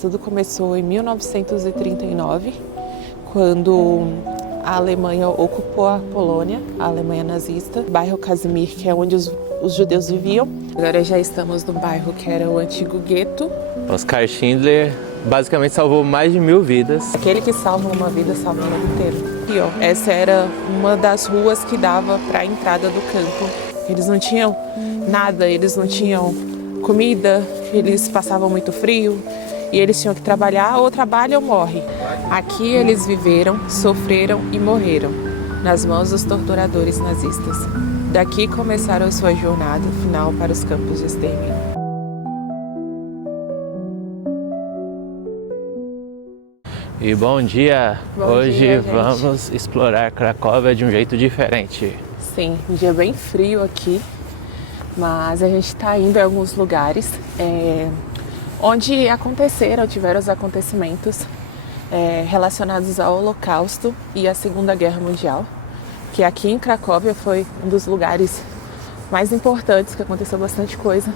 Tudo começou em 1939, quando a Alemanha ocupou a Polônia, a Alemanha nazista, o bairro Kazimierz, que é onde os judeus viviam. Agora já estamos no bairro que era o antigo gueto. Oskar Schindler basicamente salvou mais de 1000 vidas. Aquele que salva uma vida, salva o mundo inteiro. E, ó, essa era uma das ruas que dava para a entrada do campo. Eles não tinham nada, eles não tinham comida, eles passavam muito frio. E eles tinham que trabalhar, ou trabalha ou morre. Aqui eles viveram, sofreram e morreram, nas mãos dos torturadores nazistas. Daqui começaram a sua jornada final para os campos de extermínio. E bom dia! Hoje dia, vamos explorar Cracóvia de um jeito diferente. Sim, um dia bem frio aqui, mas a gente está indo em alguns lugares onde tiveram os acontecimentos relacionados ao Holocausto e à Segunda Guerra Mundial, que aqui em Cracóvia foi um dos lugares mais importantes, que aconteceu bastante coisa.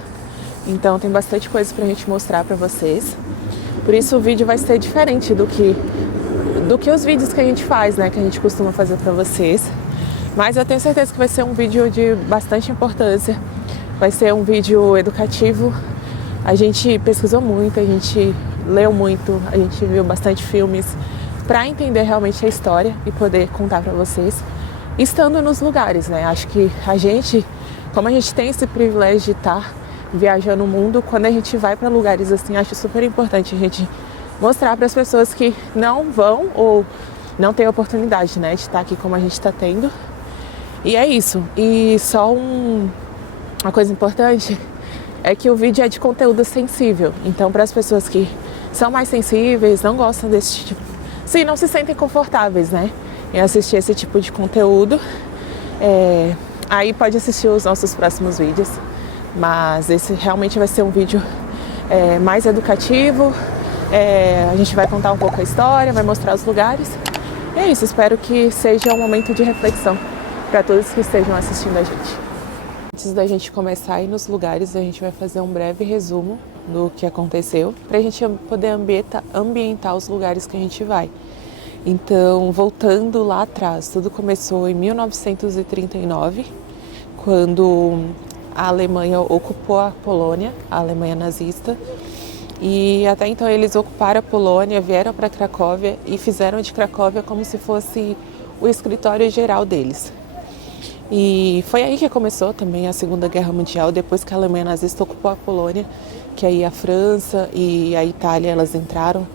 Então tem bastante coisa pra gente mostrar pra vocês. Por isso o vídeo vai ser diferente do que os vídeos que a gente faz, né, que a gente costuma fazer pra vocês. Mas eu tenho certeza que vai ser um vídeo de bastante importância. Vai ser um vídeo educativo. A gente pesquisou muito, a gente leu muito, a gente viu bastante filmes para entender realmente a história e poder contar para vocês, estando nos lugares, né? Acho que como a gente tem esse privilégio de estar viajando o mundo, quando a gente vai para lugares assim, acho super importante a gente mostrar para as pessoas que não vão ou não têm oportunidade, né, de estar aqui como a gente está tendo. E é isso. E só uma coisa importante é que o vídeo é de conteúdo sensível. Então, para as pessoas que são mais sensíveis, não gostam desse tipo, sim, não se sentem confortáveis, né, em assistir esse tipo de conteúdo, aí pode assistir os nossos próximos vídeos. Mas esse realmente vai ser um vídeo mais educativo. A gente vai contar um pouco a história, vai mostrar os lugares. E é isso, espero que seja um momento de reflexão para todos que estejam assistindo a gente. Antes da gente começar a ir nos lugares, a gente vai fazer um breve resumo do que aconteceu, para a gente poder ambientar os lugares que a gente vai. Então, voltando lá atrás, tudo começou em 1939, quando a Alemanha ocupou a Polônia, a Alemanha nazista. E até então eles ocuparam a Polônia, vieram para Cracóvia e fizeram de Cracóvia como se fosse o escritório geral deles. E foi aí que começou também a Segunda Guerra Mundial, depois que a Alemanha nazista ocupou a Polônia, que aí a França e a Itália elas entraram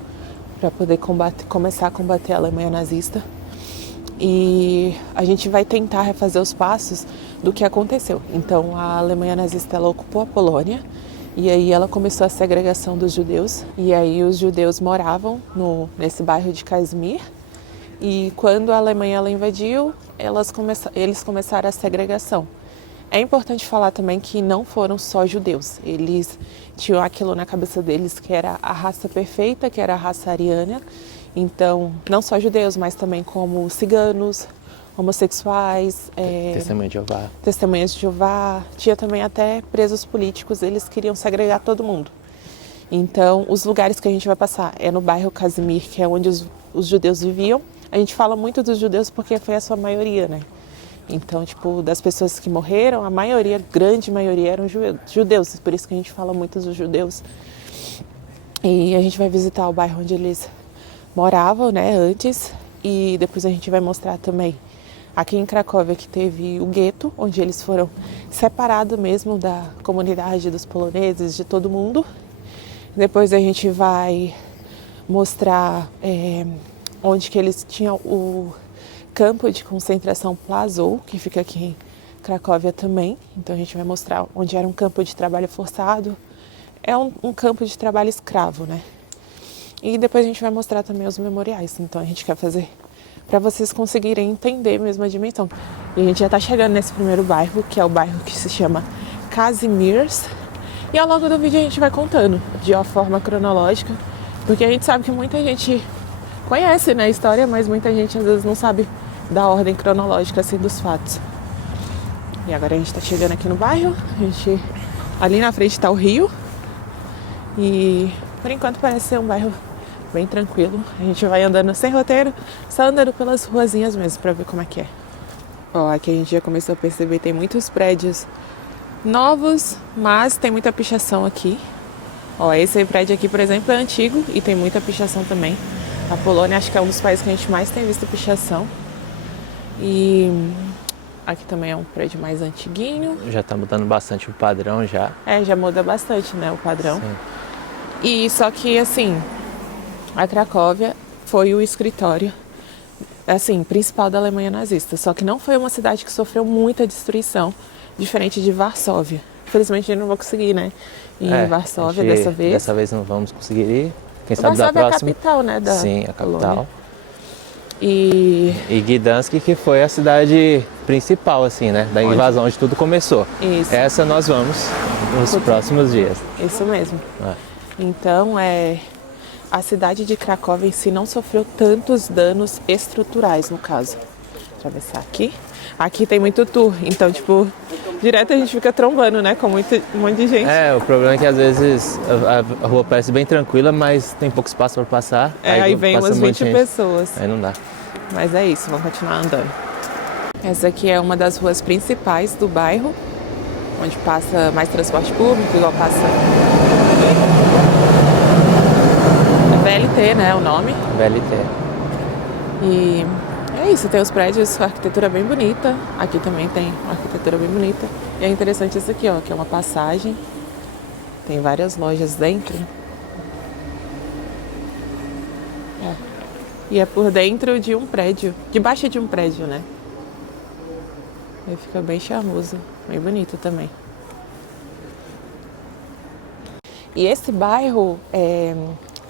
para poder começar a combater a Alemanha nazista. E a gente vai tentar refazer os passos do que aconteceu. Então a Alemanha nazista ela ocupou a Polônia e aí ela começou a segregação dos judeus. E aí os judeus moravam nesse bairro de Kazimierz. E quando a Alemanha ela invadiu, eles começaram a segregação. É importante falar também que não foram só judeus. Eles tinham aquilo na cabeça deles que era a raça perfeita, que era a raça ariana. Então, não só judeus, mas também como ciganos, homossexuais, testemunhas de Jeová. Tinha também até presos políticos, eles queriam segregar todo mundo. Então, os lugares que a gente vai passar é no bairro Kazimierz, que é onde os judeus viviam. A gente fala muito dos judeus porque foi a sua maioria, né? Então, tipo, das pessoas que morreram, a maioria, grande maioria, eram judeus. Por isso que a gente fala muito dos judeus. E a gente vai visitar o bairro onde eles moravam, né, antes. E depois a gente vai mostrar também aqui em Cracóvia que teve o gueto, onde eles foram separados mesmo da comunidade dos poloneses, de todo mundo. Depois a gente vai mostrar onde que eles tinham o campo de concentração Plaszow, que fica aqui em Cracóvia também. Então a gente vai mostrar onde era um campo de trabalho forçado. É um campo de trabalho escravo, né? E depois a gente vai mostrar também os memoriais. Então a gente quer fazer para vocês conseguirem entender mesmo a dimensão. E a gente já está chegando nesse primeiro bairro, que é o bairro que se chama Kazimierz. E ao longo do vídeo a gente vai contando de uma forma cronológica, porque a gente sabe que muita gente conhece, né, a história, mas muita gente às vezes não sabe da ordem cronológica assim dos fatos. E agora a gente está chegando aqui no bairro, ali na frente está o rio. E Por enquanto parece ser um bairro bem tranquilo. A gente vai andando sem roteiro, só andando pelas ruazinhas mesmo pra ver como é que é. Ó, aqui a gente já começou a perceber, tem muitos prédios novos, mas tem muita pichação aqui. Ó, esse prédio aqui, por exemplo, é antigo e tem muita pichação também. A Polônia acho que é um dos países que a gente mais tem visto pichação. E aqui também é um prédio mais antiguinho. Já tá mudando bastante o padrão já. É, já muda bastante, né, o padrão. Sim. E só que, assim, a Cracóvia foi o escritório, assim, principal da Alemanha nazista. Só que não foi uma cidade que sofreu muita destruição, diferente de Varsóvia. Infelizmente, eu não vou conseguir, né, ir em Varsóvia dessa vez. Dessa vez não vamos conseguir ir. Quem sabe da Varsóvia é a próxima. capital, né, da Sim, a capital. Polônia. E Gdansk, que foi a cidade principal, assim, né? Da invasão, onde tudo começou. Isso. Essa nós vamos nos próximos dias. Isso mesmo. É. Então, a cidade de Cracóvia em si não sofreu tantos danos estruturais, no caso. Vou atravessar aqui. Aqui tem muito tour, então, tipo, direto a gente fica trombando, né? Com um monte de gente. O problema é que às vezes a rua parece bem tranquila, mas tem pouco espaço para passar. Aí vem passa umas um monte de 20 gente. pessoas. Aí não dá. Mas é isso, vamos continuar andando. Essa aqui é uma das ruas principais do bairro, onde passa mais transporte público, igual passa VLT, né, o nome. VLT. E é isso, tem os prédios com arquitetura bem bonita. Aqui também tem uma arquitetura bem bonita. E é interessante isso aqui, ó, que é uma passagem. Tem várias lojas dentro. E é por dentro de um prédio, debaixo de um prédio, né? Aí fica bem charmoso, bem bonito também. E esse bairro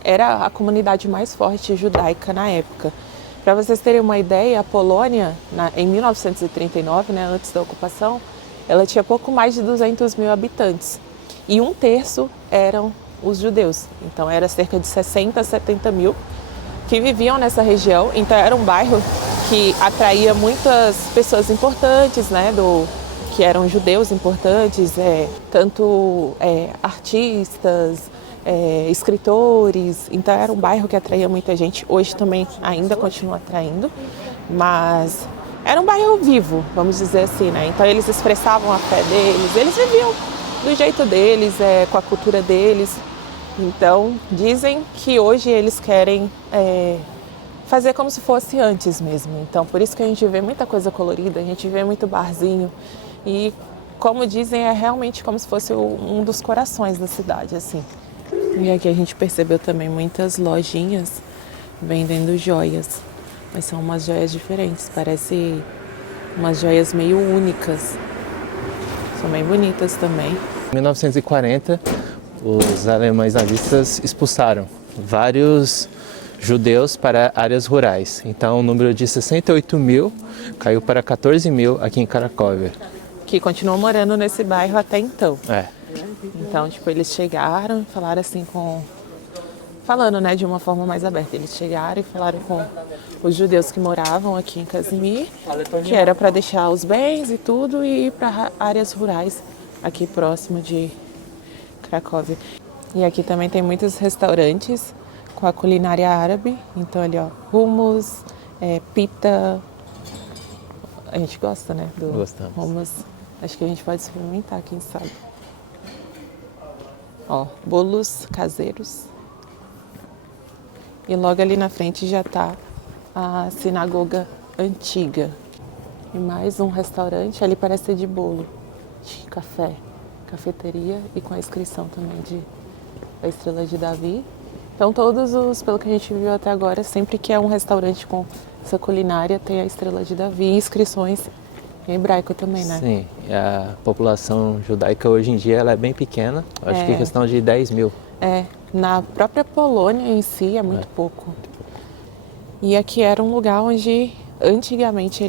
era a comunidade mais forte judaica na época. Para vocês terem uma ideia, a Polônia, em 1939, né, antes da ocupação, ela tinha pouco mais de 200 mil habitantes. E 1/3 eram os judeus. Então era cerca de 60, 70 mil que viviam nessa região. Então era um bairro que atraía muitas pessoas importantes, né, que eram judeus importantes, tanto artistas, escritores. Então era um bairro que atraía muita gente. Hoje também ainda continua atraindo, mas era um bairro vivo, vamos dizer assim, né? Então eles expressavam a fé deles, eles viviam do jeito deles, com a cultura deles. Então dizem que hoje eles querem fazer como se fosse antes mesmo. Então por isso que a gente vê muita coisa colorida, a gente vê muito barzinho. E como dizem, é realmente como se fosse um dos corações da cidade, assim. E aqui a gente percebeu também muitas lojinhas vendendo joias. Mas são umas joias diferentes, parece umas joias meio únicas. São bem bonitas também. Em 1940, os alemães nazistas expulsaram vários judeus para áreas rurais. Então o número de 68 mil caiu para 14 mil aqui em Cracóvia. Que continuam morando nesse bairro até então. Então, tipo, eles chegaram e falaram assim falando, né, de uma forma mais aberta. Eles chegaram e falaram com os judeus que moravam aqui em Kazimir, que era para deixar os bens e tudo e ir para áreas rurais aqui próximo de Cracóvia. E aqui também tem muitos restaurantes com a culinária árabe. Então ali, ó, hummus, pita. A gente gosta, né, do Gostamos. hummus. Acho que a gente pode experimentar, quem sabe. Ó, bolos caseiros. E logo ali na frente já tá a sinagoga antiga. E mais um restaurante, ali parece ser de bolo, de café, cafeteria e com a inscrição também da Estrela de Davi. Então pelo que a gente viu até agora, sempre que é um restaurante com essa culinária, tem a Estrela de Davi e inscrições em hebraico também, né? Sim, a população judaica hoje em dia ela é bem pequena, acho que é questão de 10 mil. Na própria Polônia em si é muito pouco. E aqui era um lugar onde antigamente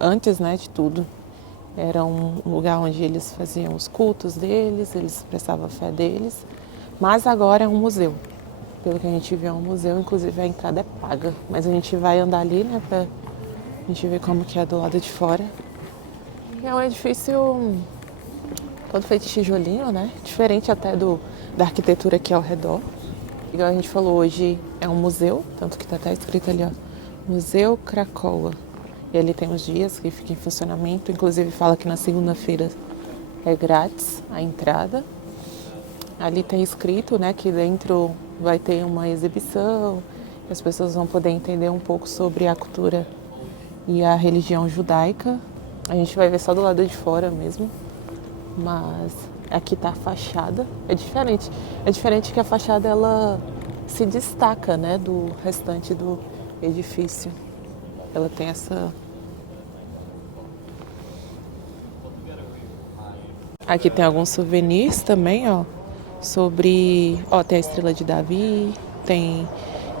antes, né, de tudo, era um lugar onde eles faziam os cultos deles, eles expressavam a fé deles, mas agora é um museu. Pelo que a gente viu, é um museu, inclusive a entrada é paga, mas a gente vai andar ali, né, pra gente ver como que é do lado de fora. É um edifício todo feito de tijolinho, né, diferente até da arquitetura aqui ao redor. Igual a gente falou, hoje é um museu, tanto que tá até escrito ali, ó, Museu Krakowa. E ali tem os dias que fica em funcionamento, inclusive fala que na segunda-feira é grátis a entrada. Ali tem escrito, né, que dentro vai ter uma exibição, que as pessoas vão poder entender um pouco sobre a cultura e a religião judaica. A gente vai ver só do lado de fora mesmo, mas aqui tá a fachada. É diferente que a fachada ela se destaca, né, do restante do edifício. Ela tem essa... Aqui tem alguns souvenirs também, ó, sobre... Ó, tem a estrela de Davi, tem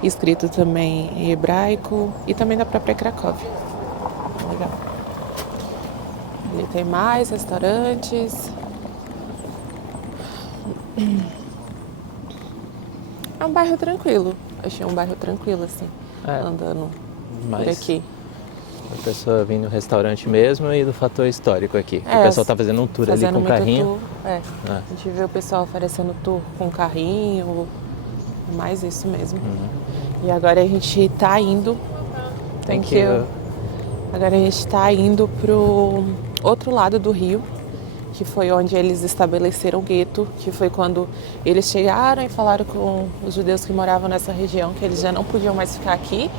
escrito também em hebraico e também da própria Cracóvia. Legal. Ali tem mais restaurantes. É um bairro tranquilo. Achei um bairro tranquilo, assim, andando por aqui. A pessoa vem no restaurante mesmo e do fator histórico aqui. O pessoal tá fazendo um tour ali com o carrinho. A gente vê o pessoal oferecendo tour com carrinho, mais isso mesmo. E agora a gente tá indo. Agora a gente tá indo pro outro lado do rio, que foi onde eles estabeleceram o gueto, que foi quando eles chegaram e falaram com os judeus que moravam nessa região que eles já não podiam mais ficar aqui.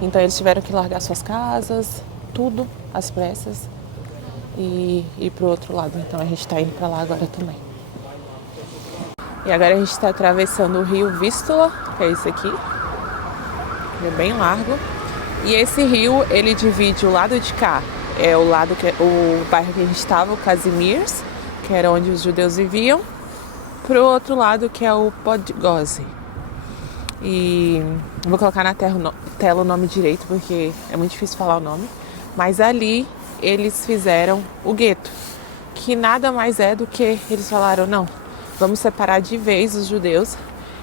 Então eles tiveram que largar suas casas, tudo, às pressas, e ir pro outro lado. Então a gente está indo para lá agora também. E agora a gente está atravessando o rio Vístula, que é esse aqui. Ele é bem largo. E esse rio, ele divide o lado de cá, é o lado que o bairro que a gente estava, o Kazimierz, que era onde os judeus viviam, pro outro lado que é o Podgorze. E vou colocar na tela o nome direito, porque é muito difícil falar o nome. Mas ali eles fizeram o gueto, que nada mais é do que eles falaram, não, vamos separar de vez os judeus.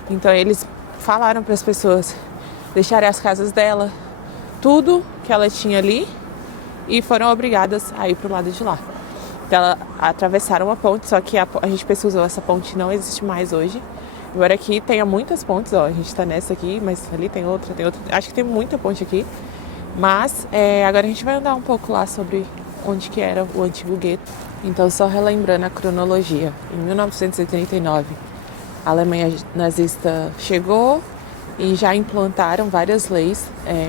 Então eles falaram para as pessoas deixarem as casas dela, tudo que ela tinha ali, e foram obrigadas a ir para o lado de lá. Então elas atravessaram uma ponte, só que a gente pesquisou, essa ponte não existe mais hoje. Embora aqui tenha muitas pontes, ó, a gente tá nessa aqui, mas ali tem outra, acho que tem muita ponte aqui. Mas agora a gente vai andar um pouco lá sobre onde que era o antigo gueto. Então, só relembrando a cronologia. Em 1939, a Alemanha nazista chegou e já implantaram várias leis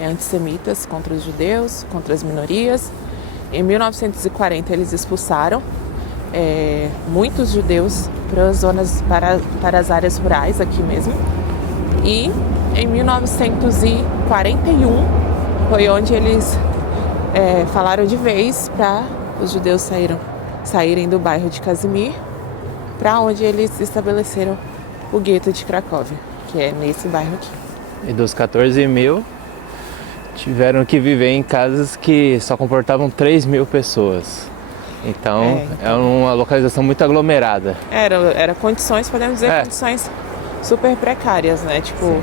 antissemitas contra os judeus, contra as minorias. Em 1940, eles expulsaram muitos judeus para as zonas, para as áreas rurais aqui mesmo. E em 1941 foi onde eles falaram de vez para os judeus saírem do bairro de Casimir, para onde eles estabeleceram o gueto de Cracóvia, que é nesse bairro aqui. E dos 14 mil, tiveram que viver em casas que só comportavam 3 mil pessoas. Então, é uma localização muito aglomerada. Era condições, podemos dizer, condições super precárias, né? Tipo, sim,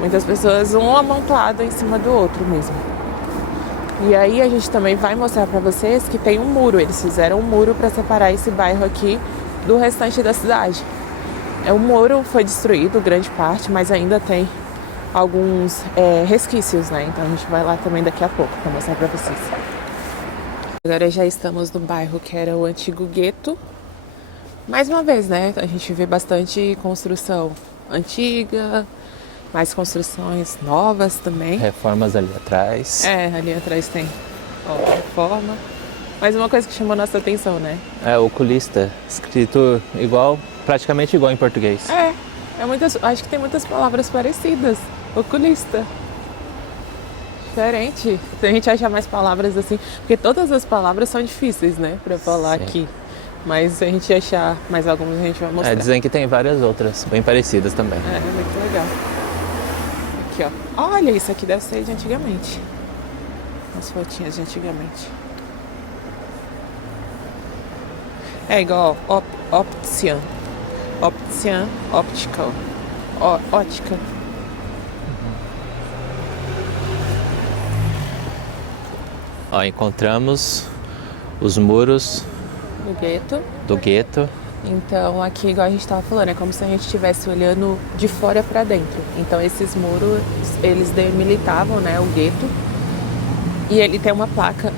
muitas pessoas um amontoado em cima do outro mesmo. E aí a gente também vai mostrar pra vocês que tem um muro. Eles fizeram um muro para separar esse bairro aqui do restante da cidade. O muro foi destruído, grande parte, mas ainda tem alguns resquícios, né? Então a gente vai lá também daqui a pouco para mostrar pra vocês. Agora já estamos no bairro que era o antigo gueto. Mais uma vez, né? A gente vê bastante construção antiga, mais construções novas também. Reformas ali atrás. Ali atrás tem reforma. Mas uma coisa que chamou nossa atenção, né? Oculista, escrito igual, praticamente igual em português. Acho que tem muitas palavras parecidas. Oculista. Diferente. Se a gente achar mais palavras assim, porque todas as palavras são difíceis, né, pra falar aqui. Mas se a gente achar mais algumas, a gente vai mostrar. Dizem que tem várias outras, bem parecidas também. Muito legal. Aqui, ó. Olha, isso aqui deve ser de antigamente. As fotinhas de antigamente. É igual Optian. Optian, Optical. Ótica. Encontramos os muros do gueto. Então aqui, igual a gente estava falando, é como se a gente estivesse olhando de fora para dentro. Então esses muros, eles delimitavam, né, o gueto. E ele tem uma placa,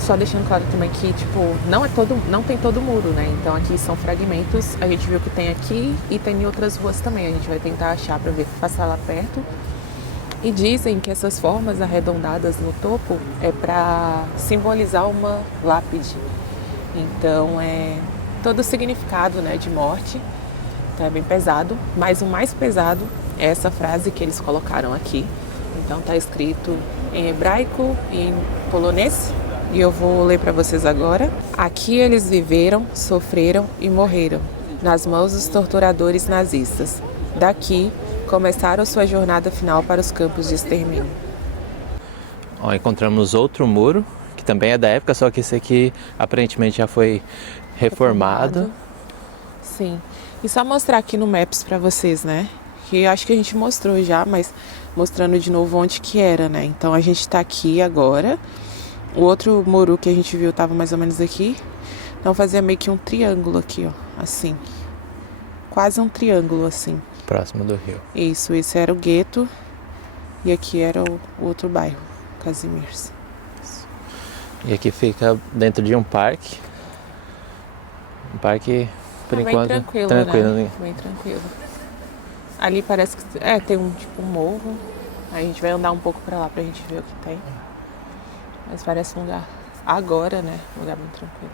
só deixando claro também que, tipo, não tem todo o muro, né? Então aqui são fragmentos, a gente viu que tem aqui e tem em outras ruas também. A gente vai tentar achar para ver, passar lá perto. E dizem que essas formas arredondadas no topo é para simbolizar uma lápide. Então é todo o significado, né, de morte. Então é bem pesado, mas o mais pesado é essa frase que eles colocaram aqui. Então tá escrito em hebraico e em polonês, e eu vou ler para vocês agora. Aqui eles viveram, sofreram e morreram nas mãos dos torturadores nazistas. Daqui começaram sua jornada final para os campos de extermínio. Ó, encontramos outro muro, que também é da época, só que esse aqui aparentemente já foi reformado. Sim. E só mostrar aqui no Maps para vocês, né? Que acho que a gente mostrou já, mas mostrando de novo onde que era, né? Então a gente tá aqui agora. O outro muro que a gente viu tava mais ou menos aqui. Então fazia meio que um triângulo aqui, ó, assim. Quase um triângulo, assim. Próximo do rio. Isso, esse era o gueto. E aqui era o outro bairro, Kazimierz. E aqui fica dentro de um parque. Um parque, por enquanto, bem tranquilo, né? Bem tranquilo. Ali parece que tem um morro. Aí a gente vai andar um pouco pra lá pra gente ver o que tem. Mas parece um lugar, agora, né? Um lugar bem tranquilo.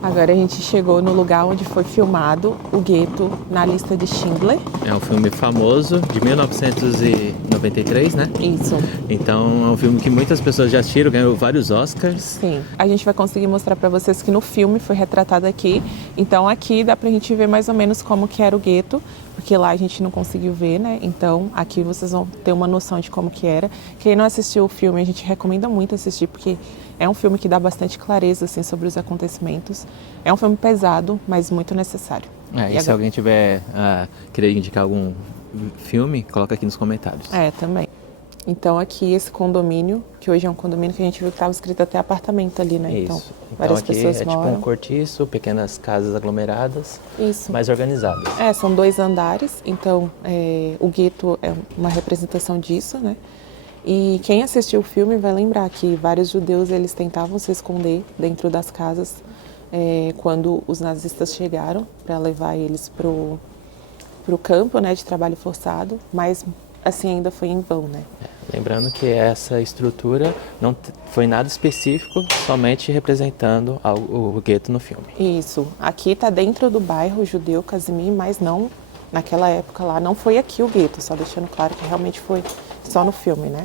Agora a gente chegou no lugar onde foi filmado o gueto na lista de Schindler. É um filme famoso, de 1993, né? Isso. Então é um filme que muitas pessoas já assistiram, ganhou vários Oscars. Sim. A gente vai conseguir mostrar pra vocês que no filme foi retratado aqui. Então aqui dá pra gente ver mais ou menos como que era o gueto, porque lá a gente não conseguiu ver, né? Então aqui vocês vão ter uma noção de como que era. Quem não assistiu o filme, a gente recomenda muito assistir, porque é um filme que dá bastante clareza assim, sobre os acontecimentos. É um filme pesado, mas muito necessário. E se alguém tiver querer indicar algum filme, coloca aqui nos comentários. Também. Então aqui esse condomínio, que hoje é um condomínio que a gente viu que estava escrito até apartamento ali, né? Isso. Então várias aqui pessoas moram. Tipo um cortiço, pequenas casas aglomeradas, Isso. mais organizadas. São 2 andares, então o gueto é uma representação disso, né? E quem assistiu o filme vai lembrar que vários judeus eles tentavam se esconder dentro das casas quando os nazistas chegaram para levar eles pro campo, né, de trabalho forçado, mas assim ainda foi em vão, né? Lembrando que essa estrutura não foi nada específico, somente representando o gueto no filme. Isso. Aqui está dentro do bairro judeu Kazimierz, mas não naquela época lá, não foi aqui o gueto, só deixando claro que realmente foi só no filme, né?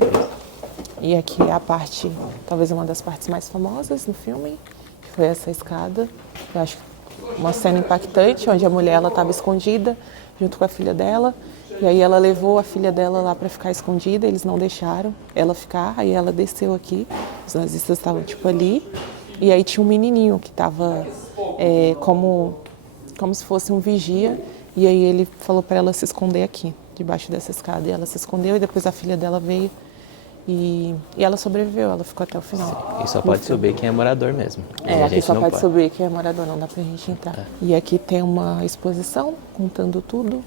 E aqui é a parte, talvez uma das partes mais famosas no filme, que foi essa escada. Eu acho uma cena impactante, onde a mulher estava escondida junto com a filha dela. E aí ela levou a filha dela lá para ficar escondida, eles não deixaram ela ficar, aí ela desceu aqui, os nazistas estavam tipo ali, e aí tinha um menininho que estava como se fosse um vigia, e aí ele falou para ela se esconder aqui, debaixo dessa escada, e ela se escondeu, e depois a filha dela veio, e ela sobreviveu, ela ficou até o final. E só pode subir quem é morador mesmo. Aqui só pode subir quem é morador, não dá pra gente entrar. E aqui tem uma exposição contando tudo.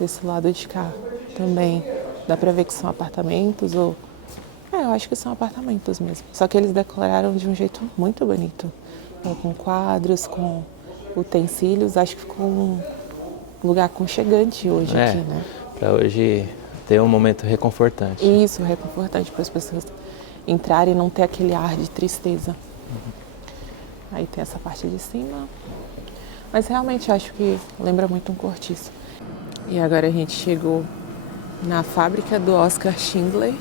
Desse lado de cá também dá pra ver que são apartamentos ou... eu acho que são apartamentos mesmo. Só que eles decoraram de um jeito muito bonito. Com quadros, com utensílios. Acho que ficou um lugar aconchegante hoje aqui, né? Pra hoje ter um momento reconfortante. Isso, reconfortante para as pessoas entrarem e não ter aquele ar de tristeza. Aí tem essa parte de cima. Mas realmente acho que lembra muito um cortiço. E agora a gente chegou na fábrica do Oskar Schindler.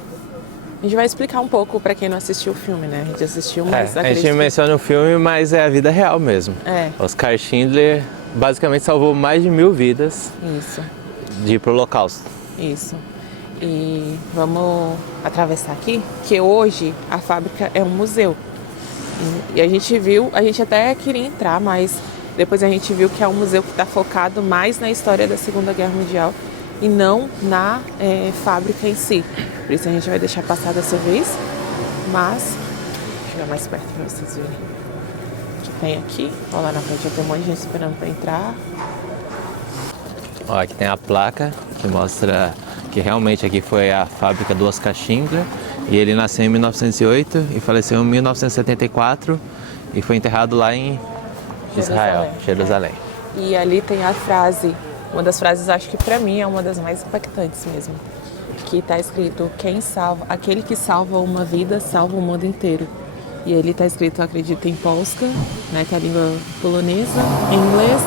A gente vai explicar um pouco para quem não assistiu o filme, né? A gente assistiu, mas a gente menciona o filme, mas é a vida real mesmo. Oskar Schindler basicamente salvou mais de 1000 vidas. Isso. De ir pro Holocausto. Isso. E vamos atravessar aqui, que hoje a fábrica é um museu. E a gente até queria entrar, mas depois a gente viu que é um museu que está focado mais na história da Segunda Guerra Mundial e não na fábrica em si. Por isso a gente vai deixar passar dessa vez, mas vou chegar mais perto para vocês verem. Aqui tem aqui. Olha lá na frente, já tem um monte de gente esperando para entrar. Ó, aqui tem a placa que mostra que realmente aqui foi a fábrica do Oskar Schindler. E ele nasceu em 1908 e faleceu em 1974 e foi enterrado lá em Israel, Jerusalém. E ali tem a frase, uma das frases, acho que para mim é uma das mais impactantes mesmo, que está escrito: aquele que salva uma vida salva o mundo inteiro. E ele está escrito, eu acredito, em polska, né, que é a língua polonesa, em inglês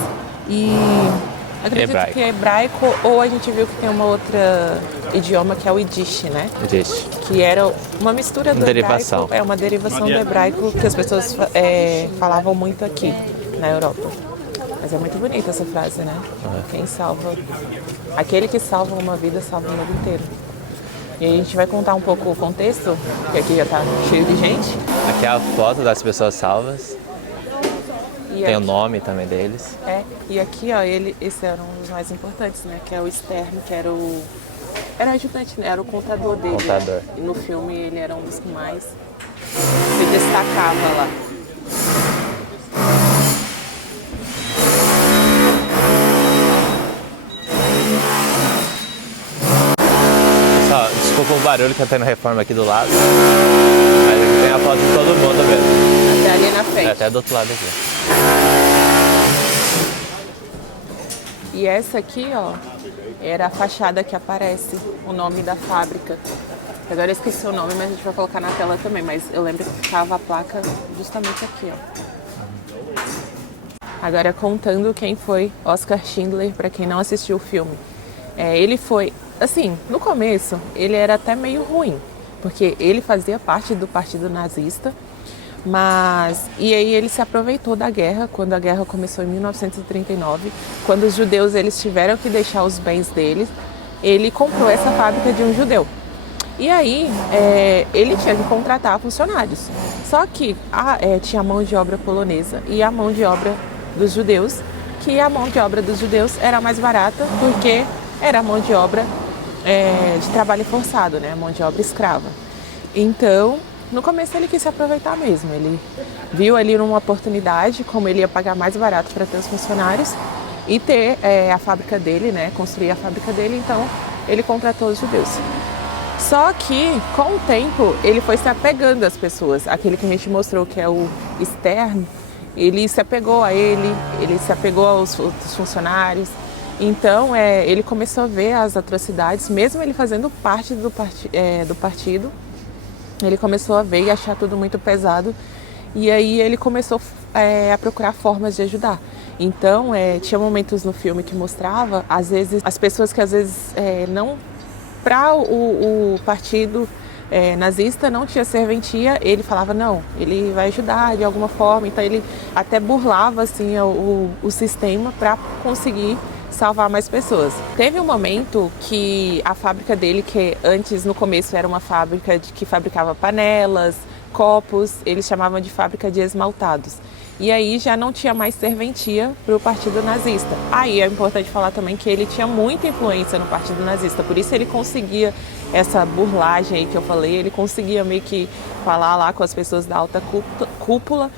e acredito que é hebraico, ou a gente viu que tem uma outra idioma que é o Yiddish, né? Yiddish. Que era uma mistura do derivação. hebraico, é uma derivação do hebraico que as pessoas falavam muito aqui na Europa. Mas é muito bonita essa frase, né? Aquele que salva uma vida salva o mundo inteiro. E a gente vai contar um pouco o contexto, porque aqui já tá cheio de gente. Aqui é a foto das pessoas salvas. Tem o nome também deles. E aqui, ó, esse era um dos mais importantes, né? Que é o Stern, que era o ajudante, né? Era o contador dele. Contador. Né? E no filme ele era um dos que mais se destacava lá. Desculpa o barulho que tá tendo reforma aqui do lado. Mas aqui tem a foto de todo mundo mesmo. Até ali na frente. Até do outro lado aqui. E essa aqui, ó, era a fachada que aparece, o nome da fábrica. Agora eu esqueci o nome, mas a gente vai colocar na tela também. Mas eu lembro que ficava a placa justamente aqui, ó. Agora contando quem foi Oskar Schindler, para quem não assistiu o filme. Ele foi, assim, no começo ele era até meio ruim, porque ele fazia parte do partido nazista, e aí ele se aproveitou da guerra, quando a guerra começou em 1939, quando os judeus eles tiveram que deixar os bens deles, ele comprou essa fábrica de um judeu. E aí ele tinha que contratar funcionários, só que tinha a mão de obra polonesa e a mão de obra dos judeus, que a mão de obra dos judeus era mais barata porque era mão de obra de trabalho forçado, né? Mão de obra escrava. Então, no começo ele quis se aproveitar mesmo. Ele viu ali uma oportunidade, como ele ia pagar mais barato para ter os funcionários e ter a fábrica dele, né? Construir a fábrica dele, então ele contratou os judeus. Só que, com o tempo, ele foi se apegando às pessoas. Aquele que a gente mostrou, que é o Stern, ele se apegou a ele se apegou aos outros funcionários. Então, ele começou a ver as atrocidades, mesmo ele fazendo parte do partido, ele começou a ver e achar tudo muito pesado. E aí ele começou a procurar formas de ajudar. Então, tinha momentos no filme que mostrava, às vezes, as pessoas que às vezes não... Para o partido nazista não tinha serventia, ele falava, não, ele vai ajudar de alguma forma. Então, ele até burlava assim, o sistema para conseguir salvar mais pessoas. Teve um momento que a fábrica dele, que antes, no começo, era uma fábrica que fabricava panelas, copos, eles chamavam de fábrica de esmaltados. E aí já não tinha mais serventia para o partido nazista. Aí é importante falar também que ele tinha muita influência no partido nazista, por isso ele conseguia essa burlagem aí que eu falei, ele conseguia meio que falar lá com as pessoas da alta cúpula.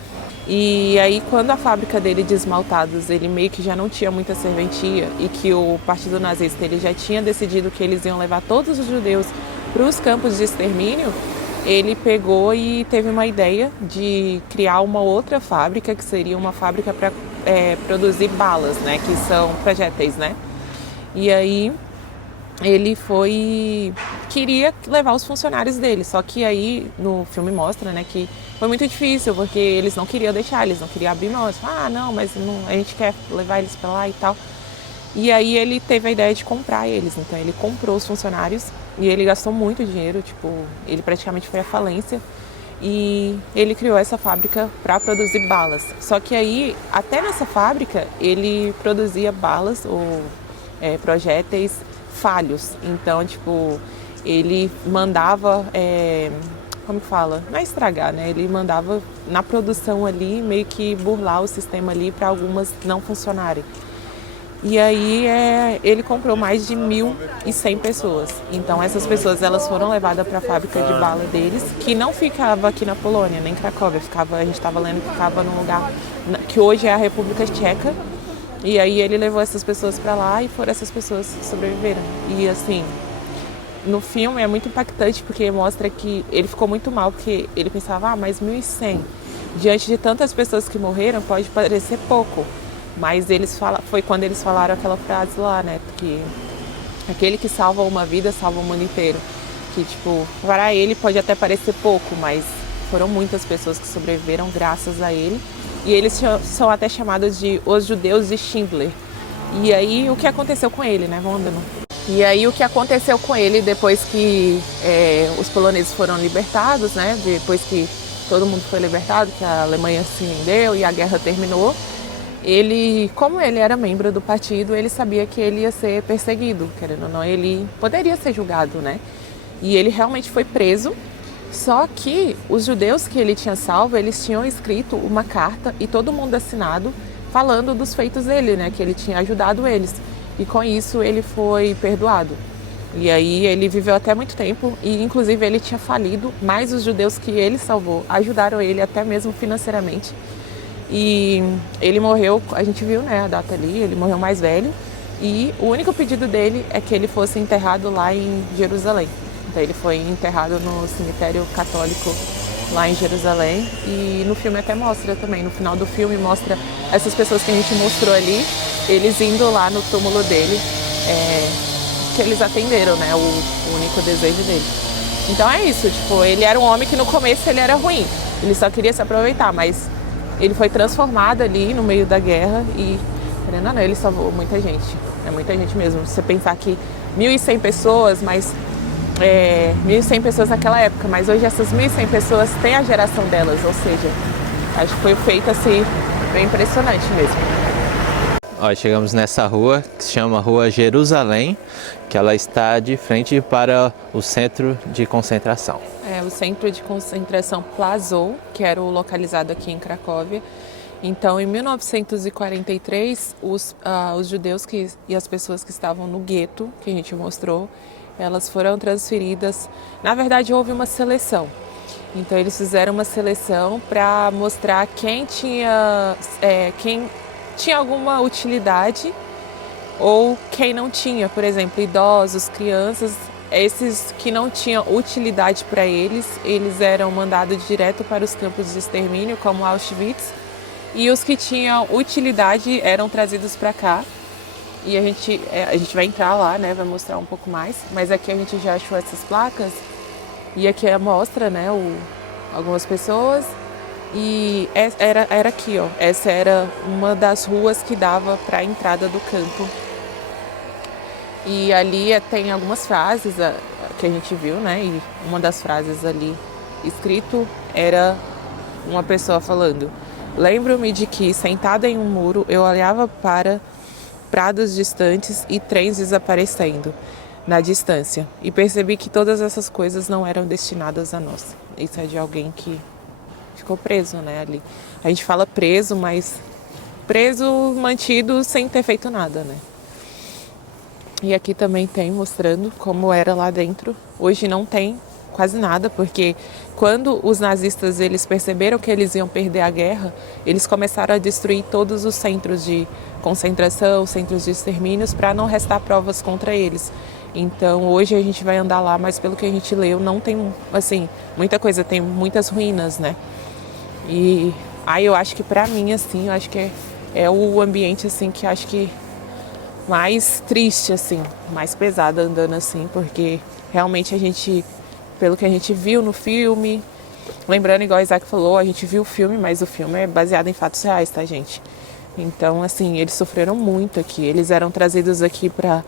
E aí, quando a fábrica dele de esmaltados, ele meio que já não tinha muita serventia e que o partido nazista ele já tinha decidido que eles iam levar todos os judeus para os campos de extermínio, ele pegou e teve uma ideia de criar uma outra fábrica, que seria uma fábrica para produzir balas, né, que são projéteis, né? E aí ele queria levar os funcionários dele, só que aí no filme mostra, né, que foi muito difícil, porque eles não queriam deixar, eles não queriam abrir mão, não, mas a gente quer levar eles para lá e tal. E aí ele teve a ideia de comprar eles, então ele comprou os funcionários e ele gastou muito dinheiro, ele praticamente foi à falência, e ele criou essa fábrica para produzir balas. Só que aí, até nessa fábrica, ele produzia balas ou projéteis falhos, então ele mandava, como que fala? Não é estragar, né? Ele mandava na produção ali meio que burlar o sistema ali para algumas não funcionarem. E aí ele comprou mais de 1.100 pessoas. Então essas pessoas elas foram levadas para a fábrica de bala deles, que não ficava aqui na Polônia, nem em Cracóvia, a gente estava lendo que ficava num lugar que hoje é a República Tcheca. E aí ele levou essas pessoas para lá e foram essas pessoas que sobreviveram. E assim, no filme é muito impactante porque mostra que ele ficou muito mal, porque ele pensava, mas 1.100, diante de tantas pessoas que morreram, pode parecer pouco. Mas foi quando eles falaram aquela frase lá, né? Que aquele que salva uma vida, salva o mundo inteiro. Que, tipo, para ele pode até parecer pouco, mas foram muitas pessoas que sobreviveram graças a ele. E eles são até chamados de os judeus de Schindler. E aí, o que aconteceu com ele, né? Vamos andando. E aí, o que aconteceu com ele depois que os poloneses foram libertados, né? Depois que todo mundo foi libertado, que a Alemanha se rendeu e a guerra terminou. Como ele era membro do partido, ele sabia que ele ia ser perseguido, querendo ou não, ele poderia ser julgado, né? E ele realmente foi preso, só que os judeus que ele tinha salvo, eles tinham escrito uma carta e todo mundo assinado falando dos feitos dele, né? Que ele tinha ajudado eles. E com isso ele foi perdoado. E aí ele viveu até muito tempo e inclusive ele tinha falido, mas os judeus que ele salvou ajudaram ele até mesmo financeiramente. E ele morreu, a gente viu, né, a data ali, ele morreu mais velho. E o único pedido dele é que ele fosse enterrado lá em Jerusalém. Então ele foi enterrado no cemitério católico lá em Jerusalém. E no filme até mostra também, no final do filme mostra essas pessoas que a gente mostrou ali, eles indo lá no túmulo dele, que eles atenderam, né, o único desejo dele. Então é isso, tipo, ele era um homem que no começo ele era ruim, ele só queria se aproveitar, mas ele foi transformado ali no meio da guerra e, querendo ou não, ele salvou muita gente. É muita gente mesmo. Você pensar que 1.100 pessoas, mas 1.100 pessoas naquela época, mas hoje essas 1.100 pessoas têm a geração delas, ou seja, acho que foi feito assim, bem impressionante mesmo. Ó, chegamos nessa rua que se chama Rua Jerusalém, que ela está de frente para o centro de concentração. O centro de concentração Plaszow, que era o localizado aqui em Cracóvia. Então, em 1943, os judeus e as pessoas que estavam no gueto, que a gente mostrou, elas foram transferidas. Na verdade, houve uma seleção. Então, eles fizeram uma seleção para mostrar quem tinha alguma utilidade ou quem não tinha. Por exemplo, idosos, crianças. Esses que não tinham utilidade para eles eram mandados direto para os campos de extermínio, como Auschwitz. E os que tinham utilidade eram trazidos para cá. E a gente vai entrar lá, né? Vai mostrar um pouco mais. Mas aqui a gente já achou essas placas. E aqui mostra, né? Algumas pessoas. E era aqui, ó. Essa era uma das ruas que dava para a entrada do campo. E ali tem algumas frases que a gente viu, né? E uma das frases ali escrito era uma pessoa falando: lembro-me de que, sentada em um muro, eu olhava para prados distantes e trens desaparecendo na distância. E percebi que todas essas coisas não eram destinadas a nós. Isso é de alguém que ficou preso, né? Ali. A gente fala preso, mas preso, mantido, sem ter feito nada, né? E aqui também tem mostrando como era lá dentro. Hoje não tem quase nada, porque quando os nazistas eles perceberam que eles iam perder a guerra, eles começaram a destruir todos os centros de concentração, centros de extermínios, para não restar provas contra eles. Então hoje a gente vai andar lá, mas pelo que a gente leu, não tem assim muita coisa, tem muitas ruínas, né? E aí eu acho que pra mim assim, eu acho que é o ambiente assim que acho que mais triste, assim, mais pesada andando assim, porque realmente pelo que a gente viu no filme, lembrando, igual o Isaac falou, a gente viu o filme, mas o filme é baseado em fatos reais, tá, gente? Então, assim, eles sofreram muito aqui, eles eram trazidos aqui para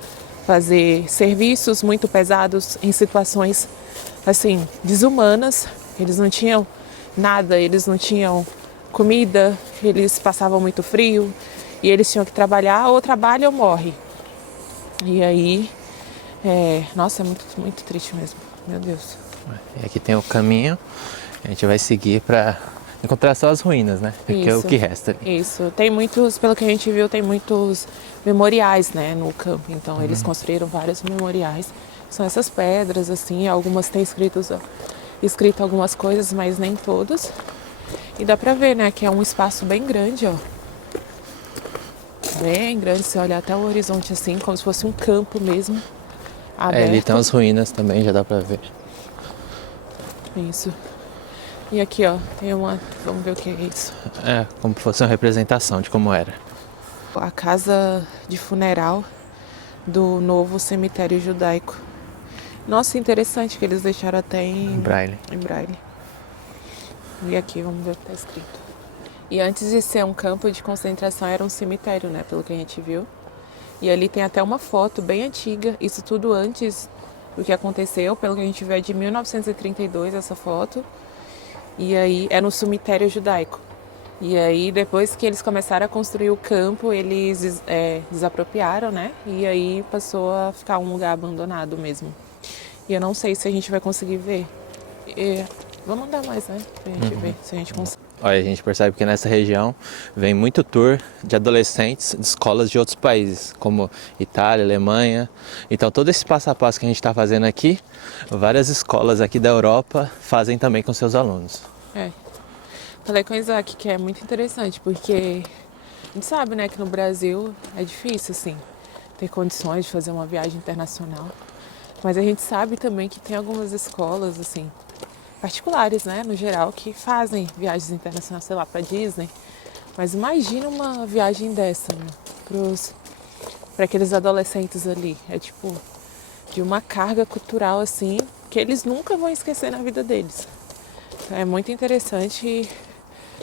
fazer serviços muito pesados em situações, assim, desumanas, eles não tinham nada, eles não tinham comida, eles passavam muito frio, e eles tinham que trabalhar, ou trabalha ou morre. E aí, nossa, é muito, muito triste mesmo, meu Deus. E aqui tem o caminho, a gente vai seguir para encontrar só as ruínas, né? Que é o Isso. que resta. Isso. Tem muitos, pelo que a gente viu, tem muitos memoriais, né, no campo. Então eles construíram vários memoriais. São essas pedras, assim, algumas têm escrito algumas coisas, mas nem todas. E dá pra ver, né, que é um espaço bem grande, ó. Bem grande, você olha até o horizonte assim, como se fosse um campo mesmo, aberto. Ali tem as ruínas também, já dá pra ver. Isso. E aqui, ó, tem uma... Vamos ver o que é isso. É, como se fosse uma representação de como era. A casa de funeral do novo cemitério judaico. Nossa, interessante que eles deixaram até em Braille. Em braille. E aqui, vamos ver o que tá escrito. E antes de ser um campo de concentração, era um cemitério, né? Pelo que a gente viu. E ali tem até uma foto bem antiga. Isso tudo antes do que aconteceu. Pelo que a gente viu, é de 1932 essa foto. E aí, é no cemitério judaico. E aí, depois que eles começaram a construir o campo, eles desapropriaram, né? E aí passou a ficar um lugar abandonado mesmo. E eu não sei se a gente vai conseguir ver. Vamos andar mais, né? Pra gente ver se a gente consegue. Olha, a gente percebe que nessa região vem muito tour de adolescentes de escolas de outros países, como Itália, Alemanha. Então todo esse passo a passo que a gente está fazendo aqui, várias escolas aqui da Europa fazem também com seus alunos. Falei com o Isaac que é muito interessante, porque a gente sabe, né, que no Brasil é difícil, assim, ter condições de fazer uma viagem internacional. Mas a gente sabe também que tem algumas escolas, assim, particulares, né, no geral, que fazem viagens internacionais, sei lá, pra Disney. Mas imagina uma viagem dessa, né, para aqueles adolescentes ali. É tipo, de uma carga cultural, assim, que eles nunca vão esquecer na vida deles. Então, é muito interessante e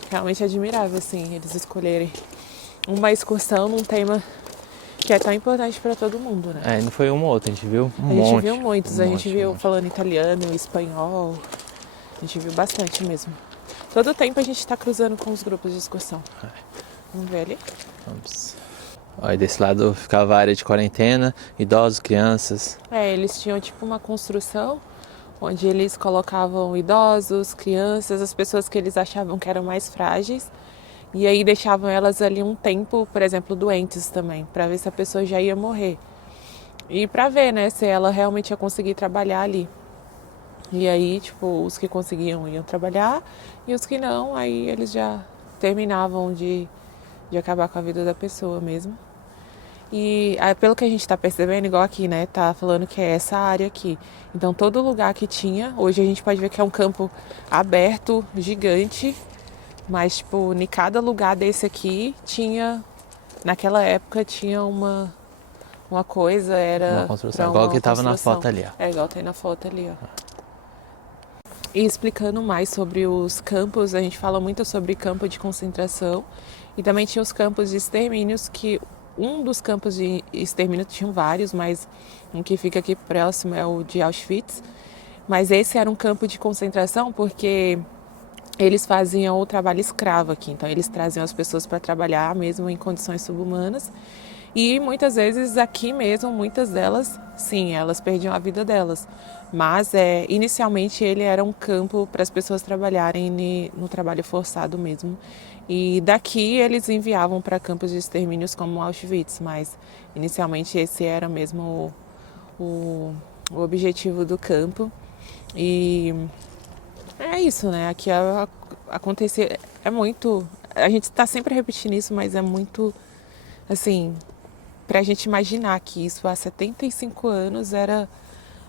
realmente admirável, assim, eles escolherem uma excursão num tema que é tão importante para todo mundo, né? Não foi uma ou outra, a gente viu A gente viu muitos, a gente viu falando italiano, espanhol, a gente viu bastante mesmo. Todo tempo a gente está cruzando com os grupos de excursão. Vamos ver ali? Vamos. Olha, desse lado ficava a área de quarentena, idosos, crianças. Eles tinham tipo uma construção onde eles colocavam idosos, crianças, as pessoas que eles achavam que eram mais frágeis. E aí deixavam elas ali um tempo, por exemplo, doentes também, para ver se a pessoa já ia morrer. E para ver, né, se ela realmente ia conseguir trabalhar ali. E aí, tipo, os que conseguiam iam trabalhar e os que não, aí eles já terminavam de acabar com a vida da pessoa mesmo. E aí, pelo que a gente tá percebendo, igual aqui, né, tá falando que é essa área aqui. Então, todo lugar que tinha, hoje a gente pode ver que é um campo aberto, gigante, mas, tipo, em cada lugar desse aqui tinha, naquela época tinha uma coisa, era... Uma construção, igual que tava na foto ali, ó. É, igual tem na foto ali, ó. E explicando mais sobre os campos, a gente fala muito sobre campo de concentração e também tinha os campos de extermínios, que um dos campos de extermínio tinham vários, mas um que fica aqui próximo é o de Auschwitz. Mas esse era um campo de concentração porque eles faziam o trabalho escravo aqui, então eles traziam as pessoas para trabalhar mesmo em condições subhumanas. E muitas vezes aqui mesmo, muitas delas, sim, elas perdiam a vida delas. Mas inicialmente ele era um campo para as pessoas trabalharem no trabalho forçado mesmo. E daqui eles enviavam para campos de extermínios como Auschwitz, mas inicialmente esse era mesmo o objetivo do campo. E é isso, né? Aqui acontecer é muito... A gente está sempre repetindo isso, mas é muito, assim... Pra gente imaginar que isso há 75 anos era...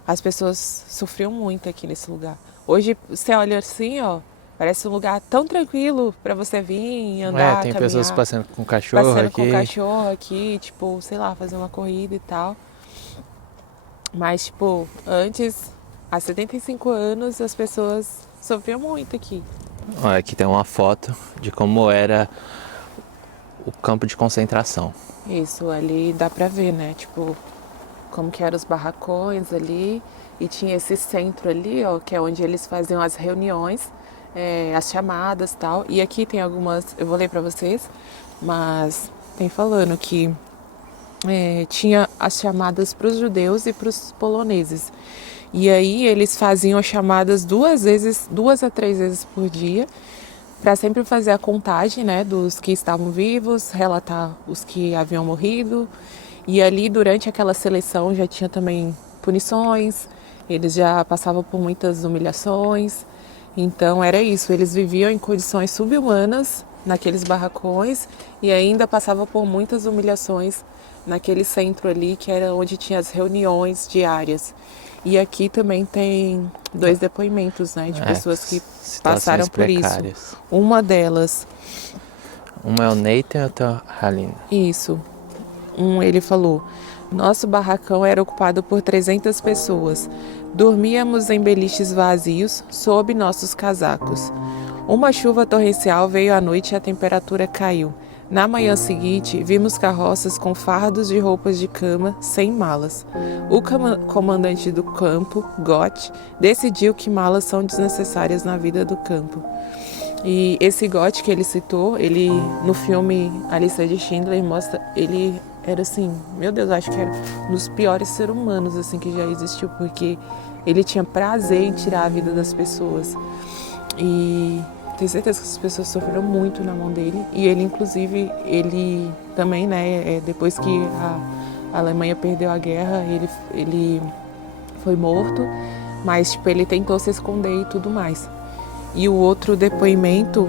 As pessoas sofriam muito aqui nesse lugar. Hoje, você olha assim, ó... Parece um lugar tão tranquilo pra você vir, andar, tem caminhar. pessoas passando com cachorro aqui. Com cachorro aqui, tipo, sei lá, fazer uma corrida e tal. Mas, tipo, antes, há 75 anos, as pessoas sofriam muito aqui. Olha, aqui tem uma foto de como era o campo de concentração. Isso, ali dá pra ver, né? Tipo, como que eram os barracões ali. E tinha esse centro ali, ó, que é onde eles faziam as reuniões, as chamadas e tal. E aqui tem algumas, eu vou ler pra vocês, mas tem falando que tinha as chamadas pros judeus e pros poloneses. E aí eles faziam as chamadas 2 a 3 vezes por dia, para sempre fazer a contagem, né, dos que estavam vivos, relatar os que haviam morrido. E ali, durante aquela seleção, já tinha também punições, eles já passavam por muitas humilhações. Então era isso, eles viviam em condições subhumanas naqueles barracões e ainda passavam por muitas humilhações naquele centro ali, que era onde tinha as reuniões diárias. E aqui também tem 2 depoimentos, né, de pessoas que passaram por precárias. isso. Uma delas... Uma é o Nathan e outra é a Haline. Isso. Ele falou: nosso barracão era ocupado por 300 pessoas. Dormíamos em beliches vazios, sob nossos casacos. Uma chuva torrencial veio à noite e a temperatura caiu. Na manhã seguinte, vimos carroças com fardos de roupas de cama, sem malas. O comandante do campo, Gott, decidiu que malas são desnecessárias na vida do campo. E esse Gott que ele citou, ele no filme A Lista de Schindler mostra, ele era assim, meu Deus, acho que era um dos piores seres humanos assim que já existiu, porque ele tinha prazer em tirar a vida das pessoas. E tenho certeza que as pessoas sofreram muito na mão dele. E ele, inclusive, ele também, né, depois que a Alemanha perdeu a guerra, ele foi morto, mas tipo, ele tentou se esconder e tudo mais. E o outro depoimento,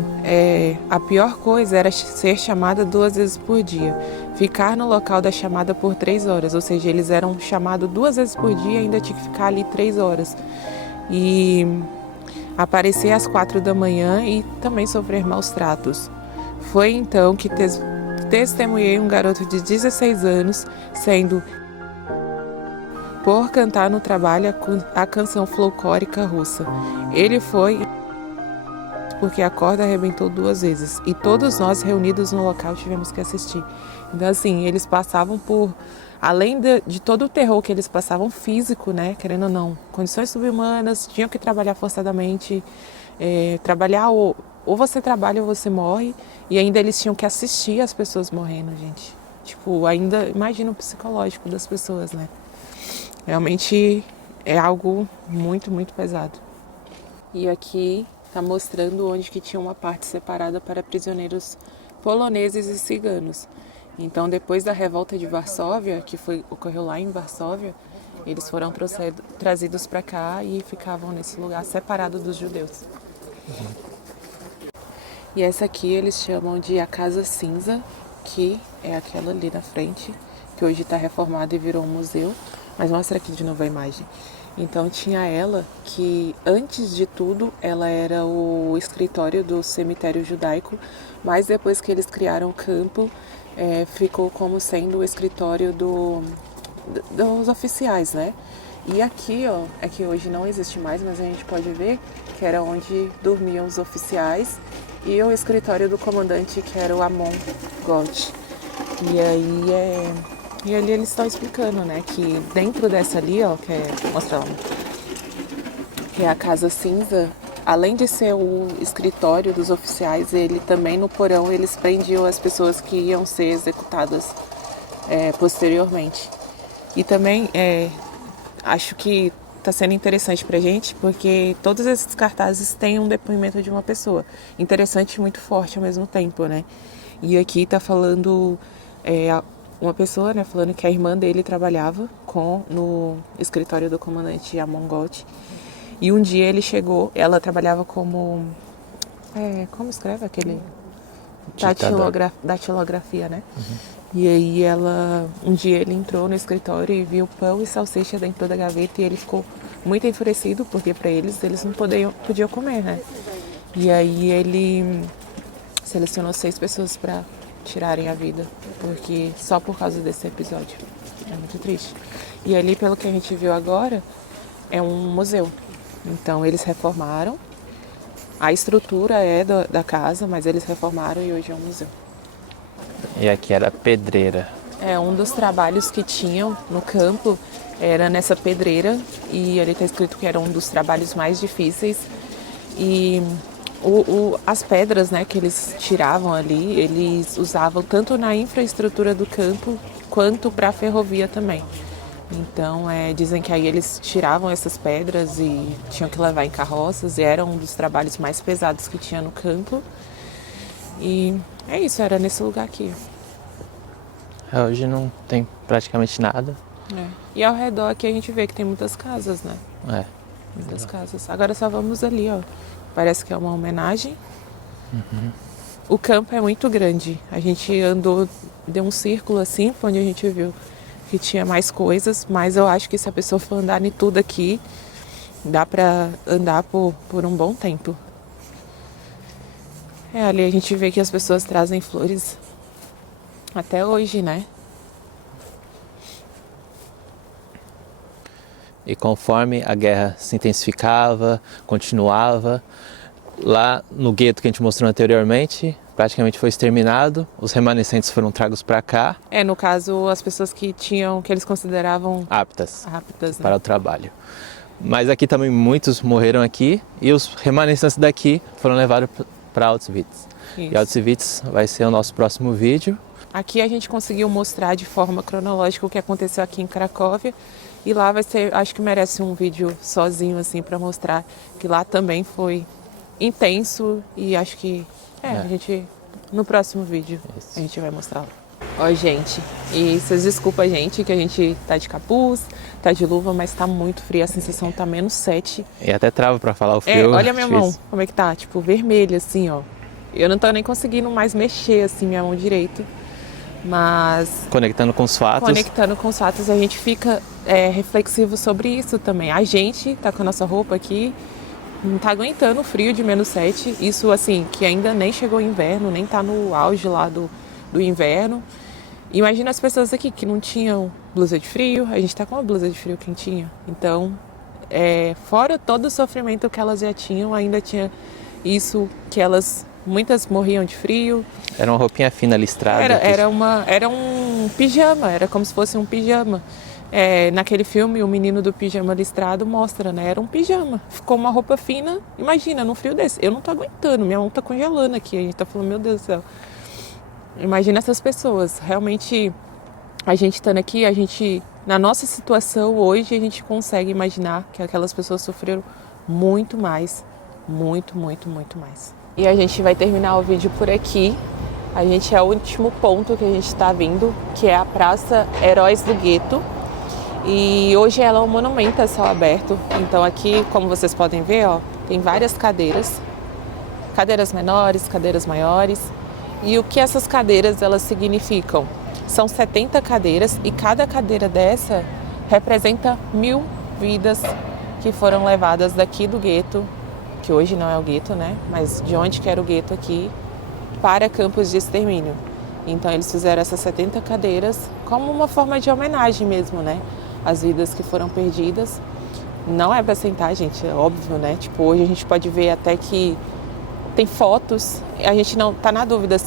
a pior coisa era ser chamada 2 vezes por dia. Ficar no local da chamada por 3 horas, ou seja, eles eram chamados 2 vezes por dia e ainda tinha que ficar ali 3 horas. E aparecer às 4 da manhã e também sofrer maus tratos. Foi então que testemunhei um garoto de 16 anos sendo por cantar no trabalho a canção folclórica russa. Ele foi porque a corda arrebentou 2 vezes e todos nós reunidos no local tivemos que assistir. Então assim, eles passavam por, além de todo o terror que eles passavam físico, né, querendo ou não, condições subhumanas, tinham que trabalhar forçadamente, trabalhar ou você trabalha ou você morre, e ainda eles tinham que assistir as pessoas morrendo, gente. Tipo, ainda imagina o psicológico das pessoas, né? Realmente é algo muito, muito pesado. E aqui está mostrando onde que tinha uma parte separada para prisioneiros poloneses e ciganos. Então, depois da revolta de Varsóvia, que ocorreu lá em Varsóvia, eles foram trazidos para cá e ficavam nesse lugar separado dos judeus. E essa aqui eles chamam de a Casa Cinza, que é aquela ali na frente, que hoje está reformada e virou um museu. Mas mostra aqui de novo a imagem. Então tinha ela que, antes de tudo, ela era o escritório do cemitério judaico, mas depois que eles criaram o campo, ficou como sendo o escritório dos oficiais, né? E aqui, ó, é que hoje não existe mais, mas a gente pode ver que era onde dormiam os oficiais e o escritório do comandante, que era o Amon Gott. E aí E ali eles estão explicando, né, que dentro dessa ali, ó, que é a Casa Cinza, além de ser o escritório dos oficiais, ele também no porão eles prendiam as pessoas que iam ser executadas posteriormente. E também acho que está sendo interessante pra gente, porque todos esses cartazes têm um depoimento de uma pessoa. Interessante e muito forte ao mesmo tempo, né? E aqui tá falando uma pessoa, né, falando que a irmã dele trabalhava no escritório do comandante Amon Gott. E um dia ele chegou, ela trabalhava como... como escreve aquele... datilografia, né? Uhum. E aí um dia ele entrou no escritório e viu pão e salsicha dentro da gaveta e ele ficou muito enfurecido, porque para eles não podiam comer, né? E aí ele selecionou 6 pessoas para tirarem a vida, porque só por causa desse episódio. É muito triste. E ali, pelo que a gente viu agora, é um museu. Então eles reformaram, a estrutura é da casa, mas eles reformaram e hoje é um museu. E aqui era pedreira. Um dos trabalhos que tinham no campo era nessa pedreira, e ali está escrito que era um dos trabalhos mais difíceis. E as pedras, né, que eles tiravam ali, eles usavam tanto na infraestrutura do campo quanto para a ferrovia também. Então, dizem que aí eles tiravam essas pedras e tinham que levar em carroças, e era um dos trabalhos mais pesados que tinha no campo. E é isso, era nesse lugar aqui. Hoje não tem praticamente nada. E ao redor aqui a gente vê que tem muitas casas, né? Muitas casas. Agora só vamos ali, ó. Parece que é uma homenagem. O campo é muito grande. A gente andou, deu um círculo assim, onde a gente viu que tinha mais coisas, mas eu acho que se a pessoa for andar em tudo aqui, dá pra andar por um bom tempo. Ali a gente vê que as pessoas trazem flores até hoje, né? E conforme a guerra se intensificava, continuava, lá no gueto que a gente mostrou anteriormente, praticamente foi exterminado, os remanescentes foram tragos para cá. No caso, as pessoas que eles consideravam aptas né? Para o trabalho. Mas aqui também muitos morreram aqui e os remanescentes daqui foram levados para Auschwitz. Isso. E Auschwitz vai ser o nosso próximo vídeo. Aqui a gente conseguiu mostrar de forma cronológica o que aconteceu aqui em Cracóvia. E lá vai ser, acho que merece um vídeo sozinho, assim, para mostrar que lá também foi intenso. E acho que, a gente, no próximo vídeo, a gente vai mostrar lá. Ó, gente, e vocês desculpem a gente, que a gente tá de capuz, tá de luva, mas tá muito frio, a sensação tá -7. E até trava para falar o frio. Olha a minha mão, como é que tá, tipo, vermelha, assim, ó. Eu não tô nem conseguindo mais mexer, assim, minha mão direito. Mas conectando com os fatos, a gente fica reflexivo sobre isso também. A gente tá com a nossa roupa aqui, não tá aguentando o frio de -7. Isso, assim, que ainda nem chegou o inverno, nem tá no auge lá do inverno. Imagina as pessoas aqui que não tinham blusa de frio, a gente tá com uma blusa de frio quentinha. Então, fora todo o sofrimento que elas já tinham, ainda tinha isso que muitas morriam de frio. Era uma roupinha fina listrada. Era um pijama, era como se fosse um pijama. Naquele filme, o menino do pijama listrado mostra, né? Era um pijama. Ficou uma roupa fina, imagina, num frio desse. Eu não tô aguentando, minha mão tá congelando aqui. A gente tá falando, meu Deus do céu. Imagina essas pessoas. Realmente, a gente estando aqui, na nossa situação hoje, a gente consegue imaginar que aquelas pessoas sofreram muito mais. Muito, muito, muito mais. E a gente vai terminar o vídeo por aqui. A gente é o último ponto que a gente está vindo, que é a Praça Heróis do Gueto. E hoje ela é um monumento a céu aberto. Então aqui, como vocês podem ver, ó, tem várias cadeiras. Cadeiras menores, cadeiras maiores. E o que essas cadeiras elas significam? São 70 cadeiras e cada cadeira dessa representa 1000 vidas que foram levadas daqui do gueto, que hoje não é o gueto, né? Mas de onde que era o gueto aqui, para campos de extermínio. Então eles fizeram essas 70 cadeiras como uma forma de homenagem mesmo, né? As vidas que foram perdidas. Não é para sentar, gente, é óbvio, né? Tipo, hoje a gente pode ver até que tem fotos, a gente não tá na dúvida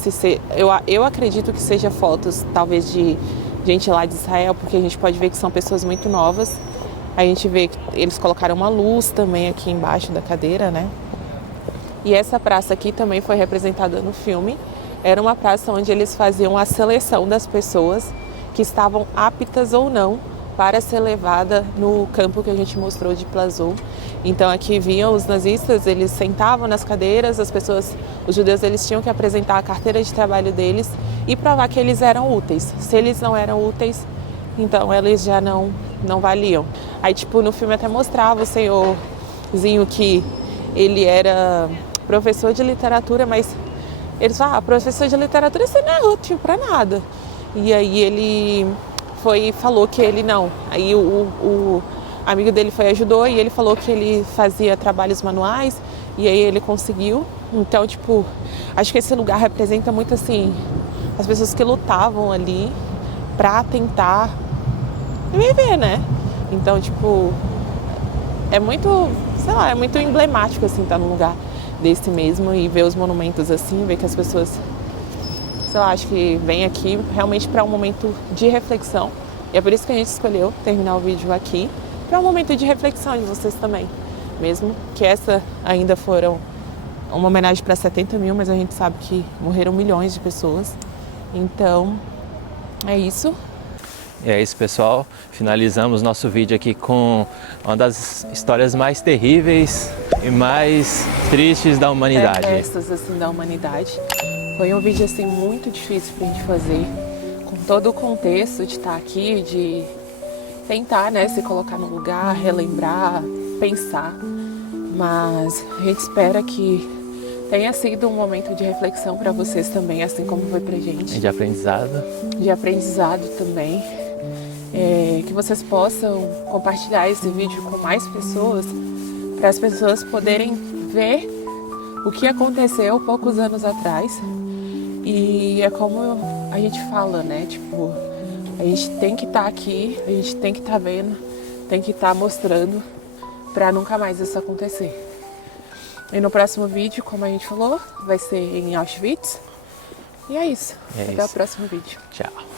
eu acredito que seja fotos, talvez de gente lá de Israel, porque a gente pode ver que são pessoas muito novas. A gente vê que eles colocaram uma luz também aqui embaixo da cadeira, né? E essa praça aqui também foi representada no filme. Era uma praça onde eles faziam a seleção das pessoas que estavam aptas ou não para ser levada no campo que a gente mostrou de Plazou. Então aqui vinham os nazistas, eles sentavam nas cadeiras, os judeus eles tinham que apresentar a carteira de trabalho deles e provar que eles eram úteis. Se eles não eram úteis, então eles já não valiam. Aí tipo, no filme até mostrava o senhorzinho que ele era professor de literatura, mas eles falaram, professor de literatura você não é útil para nada. E aí ele falou que ele não. Aí o amigo dele ajudou e ele falou que ele fazia trabalhos manuais e aí ele conseguiu. Então, tipo, acho que esse lugar representa muito, assim, as pessoas que lutavam ali pra tentar viver, né? Então, tipo, é muito, sei lá, é muito emblemático, assim, estar num lugar desse mesmo e ver os monumentos assim, ver que as pessoas, sei lá, acho que vem aqui realmente para um momento de reflexão. E é por isso que a gente escolheu terminar o vídeo aqui, para um momento de reflexão de vocês também. Mesmo que essa ainda foram uma homenagem para 70 mil, mas a gente sabe que morreram milhões de pessoas. Então, é isso. E é isso, pessoal. Finalizamos nosso vídeo aqui com uma das histórias mais terríveis e mais tristes da humanidade. Restos, assim, da humanidade. Foi um vídeo, assim, muito difícil pra gente fazer, com todo o contexto de estar aqui, de tentar, né, se colocar no lugar, relembrar, pensar. Mas a gente espera que tenha sido um momento de reflexão para vocês também, assim como foi pra gente. De aprendizado. De aprendizado também. Que vocês possam compartilhar esse vídeo com mais pessoas, para as pessoas poderem ver o que aconteceu poucos anos atrás. E é como a gente fala, né? Tipo, a gente tem que estar aqui, a gente tem que estar vendo, tem que estar mostrando para nunca mais isso acontecer. E no próximo vídeo, como a gente falou, vai ser em Auschwitz. E é isso. Até o próximo vídeo. Tchau.